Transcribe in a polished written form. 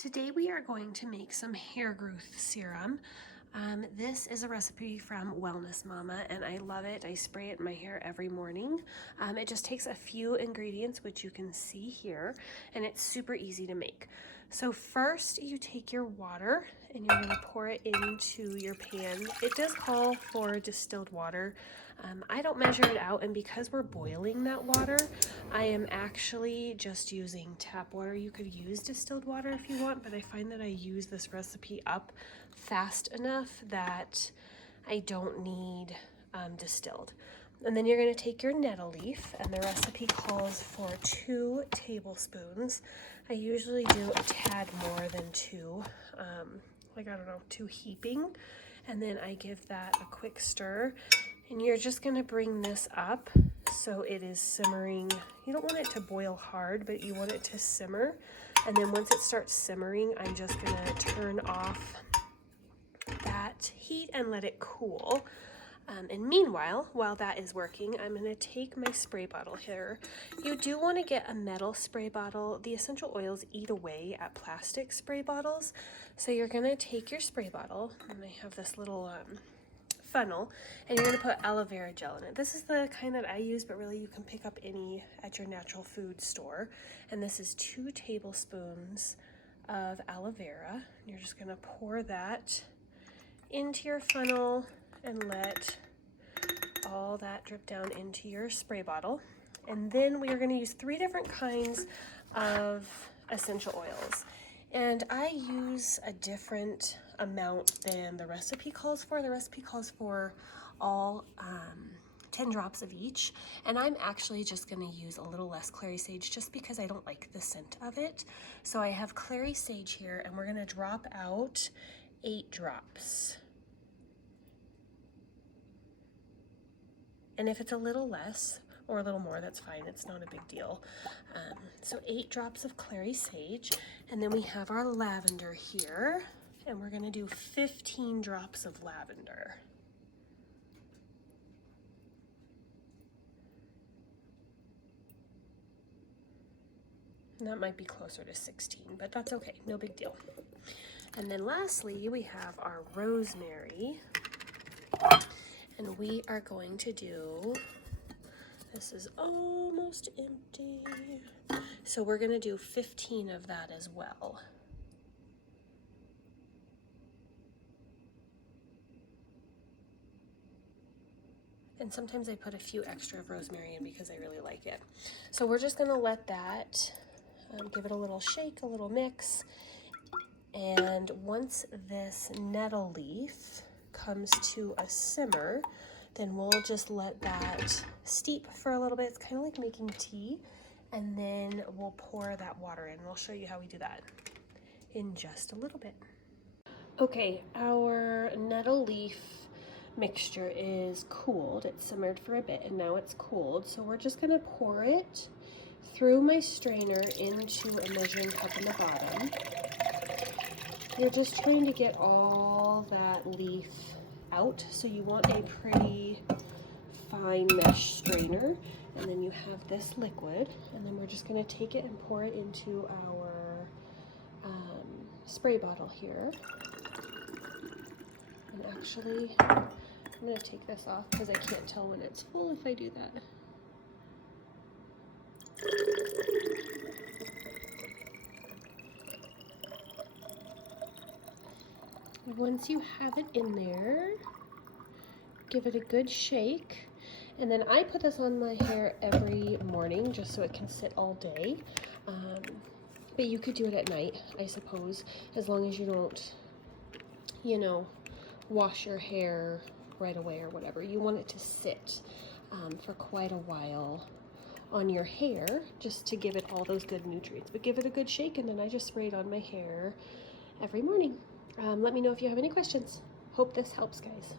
Today we are going to make some hair growth serum. This is a recipe from Wellness Mama and I love it. I spray it in my hair every morning. It just takes a few ingredients, which you can see here, and it's super easy to make. So first you take your water and you're going to pour it into your pan. It does call for distilled water. I don't measure it out, and because we're boiling that water, I am actually just using tap water. You could use distilled water if you want, but I find that I use this recipe up fast enough that I don't need distilled. And then you're going to take your nettle leaf, and the recipe calls for 2 tablespoons. I usually do a tad more than 2, like I don't know, 2 heaping. And then I give that a quick stir, and you're just going to bring this up so it is simmering. You don't want it to boil hard, but you want it to simmer. And then once it starts simmering, I'm just going to turn off that heat and let it cool. And meanwhile, while that is working, I'm going to take my spray bottle here. You do want to get a metal spray bottle. The essential oils eat away at plastic spray bottles. So you're going to take your spray bottle, and I have this little funnel, and you're going to put aloe vera gel in it. This is the kind that I use, but really you can pick up any at your natural food store. And this is 2 tablespoons of aloe vera. You're just going to pour that into your funnel and let all that drip down into your spray bottle. And then we are going to use 3 different kinds of essential oils. And I use a different amount than the recipe calls for. The recipe calls for all 10 drops of each. And I'm actually just going to use a little less clary sage just because I don't like the scent of it. So I have clary sage here, and we're going to drop out 8 drops. And if it's a little less or a little more, that's fine. It's not a big deal. So 8 drops of clary sage. And then we have our lavender here. And we're going to do 15 drops of lavender. And that might be closer to 16, but that's okay. No big deal. And then lastly, we have our rosemary. And we are going to do, this is almost empty, so we're going to do 15 of that as well. And sometimes I put a few extra of rosemary in because I really like it. So we're just going to let that, give it a little shake, a little mix. And once this nettle leaf comes to a simmer, then we'll just let that steep for a little bit. It's kind of like making tea, and then we'll pour that water in. We'll show you how we do that in just a little bit. Okay, our nettle leaf mixture is cooled. It simmered for a bit, and now it's cooled. So we're just gonna pour it through my strainer into a measuring cup in the bottom. You're just trying to get all that leaf out, so you want a pretty fine mesh strainer. And then you have this liquid, and then we're just going to take it and pour it into our spray bottle here. And actually, I'm going to take this off because I can't tell when it's full if I do that. Once you have it in there, give it a good shake. And then I put this on my hair every morning just so it can sit all day. But you could do it at night, I suppose, as long as you don't, you know, wash your hair right away or whatever. You want it to sit for quite a while on your hair just to give it all those good nutrients. But give it a good shake, and then I just spray it on my hair every morning. Let me know if you have any questions. Hope this helps, guys.